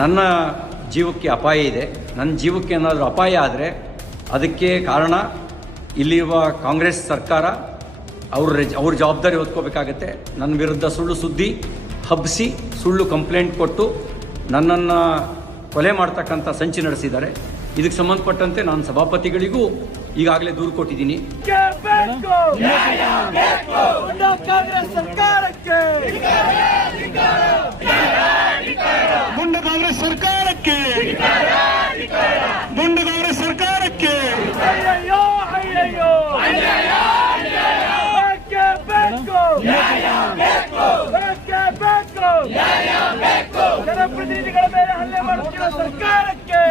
ನನ್ನ ಜೀವಕ್ಕೆ ಅಪಾಯ ಇದೆ. ನನ್ನ ಜೀವಕ್ಕೆ ಏನಾದರೂ ಅಪಾಯ ಆದರೆ ಅದಕ್ಕೆ ಕಾರಣ ಇಲ್ಲಿರುವ ಕಾಂಗ್ರೆಸ್ ಸರ್ಕಾರ ಅವ್ರ ಅವ್ರ ಜವಾಬ್ದಾರಿ ಹೊತ್ಕೋಬೇಕಾಗತ್ತೆ. ನನ್ನ ವಿರುದ್ಧ ಸುಳ್ಳು ಸುದ್ದಿ ಹಬ್ಬಿಸಿ ಸುಳ್ಳು ಕಂಪ್ಲೇಂಟ್ ಕೊಟ್ಟು ನನ್ನನ್ನು ಕೊಲೆ ಮಾಡ್ತಕ್ಕಂಥ ಸಂಚಿ ನಡೆಸಿದ್ದಾರೆ. ಇದಕ್ಕೆ ಸಂಬಂಧಪಟ್ಟಂತೆ ನಾನು ಸಭಾಪತಿಗಳಿಗೂ ಈಗಾಗಲೇ ದೂರು ಕೊಟ್ಟಿದ್ದೀನಿ. ಕಾಂಗ್ರೆಸ್ ಸರ್ಕಾರಕ್ಕೆ ಮುಂಡ ಕಾಂಗ್ರೆಸ್ ಸರ್ಕಾರಕ್ಕೆ. ಮುಂಡ ಕಾಂಗ್ರೆಸ್ ಸರ್ಕಾರಕ್ಕೆ. ಜನಪ್ರತಿನಿಧಿಗಳ ಮೇಲೆ ಹಲ್ಲೆ ಮಾಡುತ್ತಿರುವ ಸರ್ಕಾರಕ್ಕೆ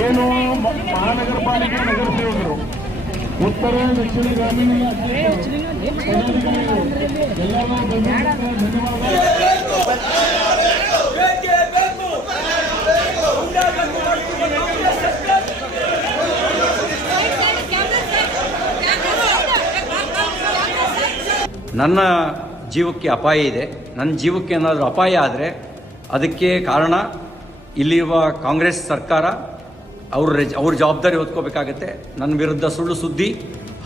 ಏನು ಮಹಾನಗರ ಪಾಲಿಕೆ ನಗರ ಸೇವಕರು ಉತ್ತರ ದಕ್ಷಿಣ ಗ್ರಾಮೀಣ ಎಲ್ಲರೂ ಧನ್ಯವಾದ ನನ್ನ ಜೀವಕ್ಕೆ ಅಪಾಯ ಇದೆ. ನನ್ನ ಜೀವಕ್ಕೆ ಏನಾದರೂ ಅಪಾಯ ಆದರೆ ಅದಕ್ಕೆ ಕಾರಣ ಇಲ್ಲಿರುವ ಕಾಂಗ್ರೆಸ್ ಸರ್ಕಾರ ಅವ್ರ ಅವ್ರ ಜವಾಬ್ದಾರಿ ಹೊತ್ಕೋಬೇಕಾಗತ್ತೆ. ನನ್ನ ವಿರುದ್ಧ ಸುಳ್ಳು ಸುದ್ದಿ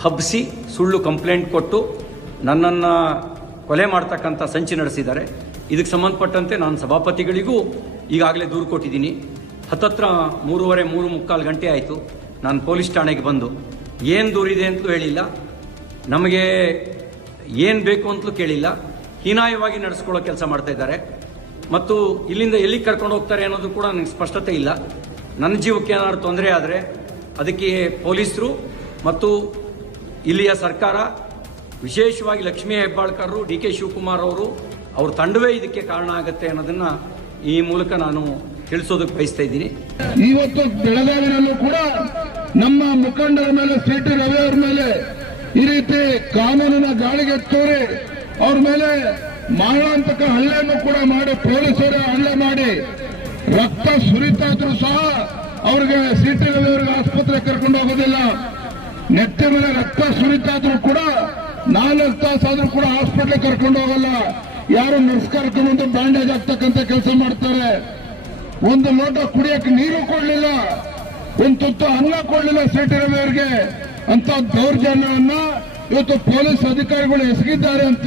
ಹಬ್ಬಿಸಿ ಸುಳ್ಳು ಕಂಪ್ಲೇಂಟ್ ಕೊಟ್ಟು ನನ್ನನ್ನು ಕೊಲೆ ಮಾಡ್ತಕ್ಕಂಥ ಸಂಚಿ ನಡೆಸಿದ್ದಾರೆ. ಇದಕ್ಕೆ ಸಂಬಂಧಪಟ್ಟಂತೆ ನಾನು ಸಭಾಪತಿಗಳಿಗೂ ಈಗಾಗಲೇ ದೂರು ಕೊಟ್ಟಿದ್ದೀನಿ. ಹತ್ತತ್ರ ಮೂರುವರೆ, ಮೂರು ಮುಕ್ಕಾಲು ಗಂಟೆ ಆಯಿತು. ನಾನು ಪೊಲೀಸ್ ಠಾಣೆಗೆ ಬಂದು, ಏನು ದೂರಿದೆ ಅಂತಲೂ ಹೇಳಿಲ್ಲ. ನಮಗೆ ಏನು ಬೇಕು ಅಂತಲೂ ಕೇಳಿಲ್ಲ. ಹೀನಾಯವಾಗಿ ನಡೆಸ್ಕೊಳ್ಳೋ ಕೆಲಸ ಮಾಡ್ತಾ ಇದ್ದಾರೆ. ಮತ್ತು ಇಲ್ಲಿಂದ ಎಲ್ಲಿಗೆ ಕರ್ಕೊಂಡು ಹೋಗ್ತಾರೆ ಅನ್ನೋದು ಕೂಡ ನನಗೆ ಸ್ಪಷ್ಟತೆ ಇಲ್ಲ. ನನ್ನ ಜೀವಕ್ಕೆ ಏನಾದರೂ ತೊಂದರೆ ಆದರೆ ಅದಕ್ಕೆ ಪೊಲೀಸರು ಮತ್ತು ಇಲ್ಲಿಯ ಸರ್ಕಾರ, ವಿಶೇಷವಾಗಿ ಲಕ್ಷ್ಮೀ ಹೆಬ್ಬಾಳ್ಕರ್ ಡಿ ಕೆ ಶಿವಕುಮಾರ್ ಅವರು, ಅವ್ರ ತಂಡವೇ ಇದಕ್ಕೆ ಕಾರಣ ಆಗುತ್ತೆ ಅನ್ನೋದನ್ನ ಈ ಮೂಲಕ ನಾನು ತಿಳಿಸೋದಕ್ಕೆ ಬಯಸ್ತಾ ಇದ್ದೀನಿ. ಇವತ್ತು ಬೆಳಗಾವಿನಲ್ಲೂ ಕೂಡ ನಮ್ಮ ಮುಖಂಡರ ಮೇಲೆ ಸಿಟಿ ರವಿ ಅವ್ರ ಮೇಲೆ ಈ ರೀತಿ ಕಾನೂನಿನ ಗಾಳಿಗೆ ತೋರಿ ಅವ್ರ ಮೇಲೆ ಮಾರಣಾಂತಕ ಹಲ್ಲೆಯನ್ನು ಕೂಡ ಮಾಡಿ ಪೊಲೀಸರು ಹಲ್ಲೆ ಮಾಡಿ ರಕ್ತ ಸುರಿತಾದ್ರೂ ಸಹ ಅವ್ರಿಗೆ ಸಿಟಿ ರವಿ ಅವ್ರಿಗೆ ಆಸ್ಪತ್ರೆ ಕರ್ಕೊಂಡು ಹೋಗೋದಿಲ್ಲ. ನೆತ್ತಿ ಮೇಲೆ ರಕ್ತ ಸುರಿತಾದ್ರೂ ಕೂಡ ನಾಲ್ಕು ತಾಸು ಆದ್ರೂ ಕೂಡ ಹಾಸ್ಪಿಟ್ಲ್ ಕರ್ಕೊಂಡು ಹೋಗಲ್ಲ. ಯಾರು ನರ್ಸ್ ಕರ್ಕೊಂಡು ಬ್ಯಾಂಡೇಜ್ ಆಗ್ತಕ್ಕಂಥ ಕೆಲಸ ಮಾಡ್ತಾರೆ. ಒಂದು ಲೋಟ ಕುಡಿಯಕ್ಕೆ ನೀರು ಕೊಡ್ಲಿಲ್ಲ. ಒಂದು ತುತ್ತು ಅನ್ನ ಕೊಡ್ಲಿಲ್ಲ ಸಿಟಿ ರವಿ ಅವರಿಗೆ ಅಂತ ದೌರ್ಜನ್ಯವನ್ನ ಇವತ್ತು ಪೊಲೀಸ್ ಅಧಿಕಾರಿಗಳು ಎಸಗಿದ್ದಾರೆ ಅಂತ